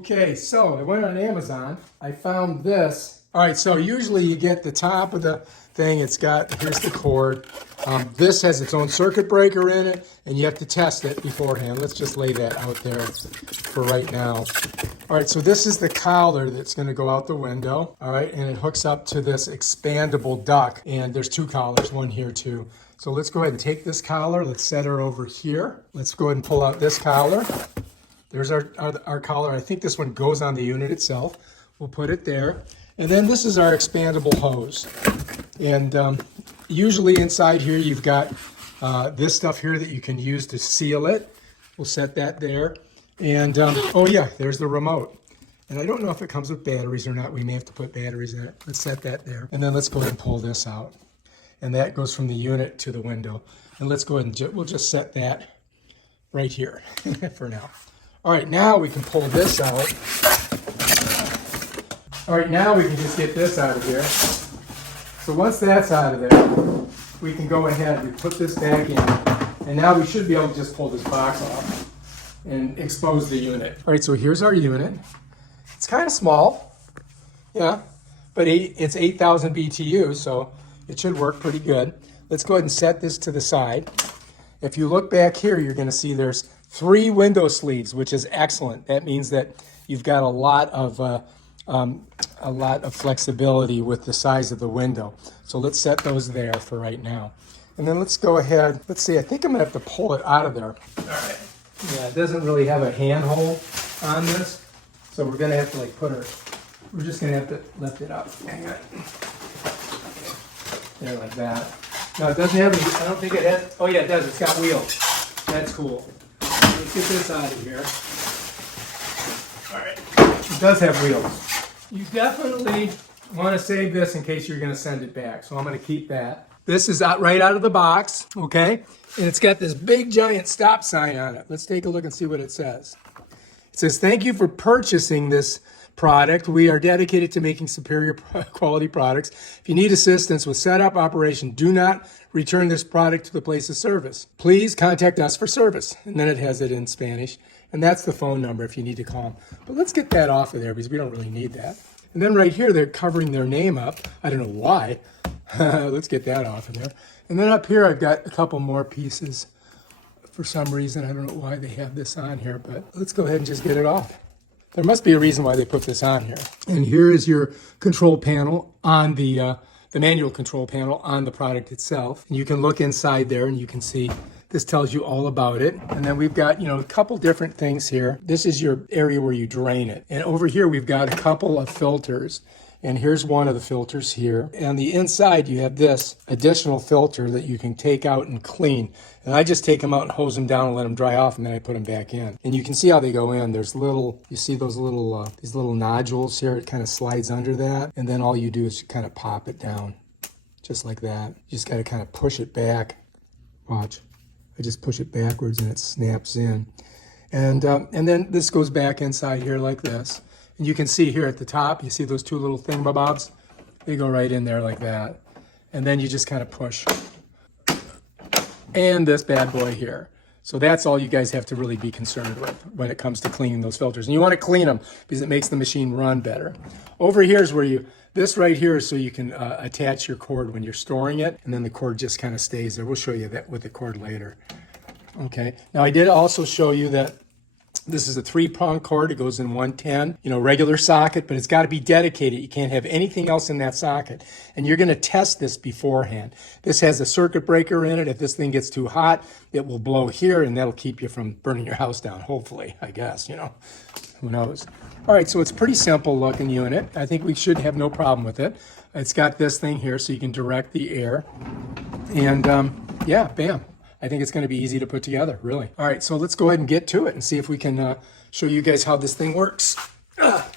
Okay, so I went on Amazon. I found this. All right, so usually you get the top of the thing. Here's the cord. This has its own circuit breaker in it, and you have to test it beforehand. Let's just lay that out there for right now. All right, so this is the collar that's going to go out the window. All right, and it hooks up to this expandable duct. And there's two collars, one here too. So let's go ahead and take this collar. Let's set her over here. Let's go ahead and pull out this collar. There's our collar. I think this one goes on the unit itself. We'll put it there. And then this is our expandable hose. And usually inside here you've got this stuff here that you can use to seal it. We'll set that there. And oh yeah, there's the remote. And I don't know if it comes with batteries or not. We may have to put batteries in it. Let's set that there. And then let's go ahead and pull this out. And that goes from the unit to the window. And let's go ahead and we'll just set that right here for now. All right, now we can pull this out. All right, now we can just get this out of here. So once that's out of there, we can go ahead and put this back in. And now we should be able to just pull this box off and expose the unit. All right, so here's our unit. It's kind of small, yeah, but it's 8,000 BTU, so it should work pretty good. Let's go ahead and set this to the side. If you look back here, you're gonna see there's 3 window sleeves, which is excellent. That means that you've got a lot of flexibility with the size of the window. So let's set those there for right now. And then let's go ahead. Let's see, I think I'm gonna have to pull it out of there. All right. Yeah, it doesn't really have a handhold on this. So we're gonna have to we're just gonna have to lift it up. Hang on. There, like that. No, it doesn't have any, I don't think it has, oh yeah, it does, it's got wheels. That's cool. Let's get this out of here. All right, it does have wheels. You definitely want to save this in case you're going to send it back. So I'm going to keep that. This is right out of the box, okay? And it's got this big giant stop sign on it. Let's take a look and see what it says. It says, "Thank you for purchasing this product. We are dedicated to making superior quality products. If you need assistance with setup operation, do not return this product to the place of service. Please contact us for service." And then it has it in Spanish. And that's the phone number if you need to call them. But let's get that off of there because we don't really need that. And then right here, they're covering their name up. I don't know why. Let's get that off of there. And then up here, I've got a couple more pieces. For some reason, I don't know why they have this on here, but let's go ahead and just get it off. There must be a reason why they put this on here. And here is your control panel on the manual control panel on the product itself. And you can look inside there and you can see this tells you all about it. And then we've got, a couple different things here. This is your area where you drain it. And over here, we've got a couple of filters. And here's one of the filters here. And on the inside, you have this additional filter that you can take out and clean. And I just take them out and hose them down and let them dry off, and then I put them back in. And you can see how they go in. There's you see those these little nodules here? It kind of slides under that. And then all you do is you kind of pop it down, just like that. You just got to kind of push it back. Watch. I just push it backwards and it snaps in. And then this goes back inside here like this. And you can see here at the top, you see those 2 little thingamabobs? They go right in there like that. And then you just kind of push. And this bad boy here. So that's all you guys have to really be concerned with when it comes to cleaning those filters. And you want to clean them because it makes the machine run better. Over here is where this right here is so you can attach your cord when you're storing it. And then the cord just kind of stays there. We'll show you that with the cord later. Okay. Now I did also show you that this is a 3-prong cord. It goes in 110, regular socket, but it's got to be dedicated. You can't have anything else in that socket. And you're going to test this beforehand. This has a circuit breaker in it. If this thing gets too hot, it will blow here, and that'll keep you from burning your house down, hopefully, I guess, who knows. All right, so it's a pretty simple looking unit. I think we should have no problem with it. It's got this thing here so you can direct the air. And yeah, bam. I think it's going to be easy to put together, really. All right, so let's go ahead and get to it and see if we can show you guys how this thing works.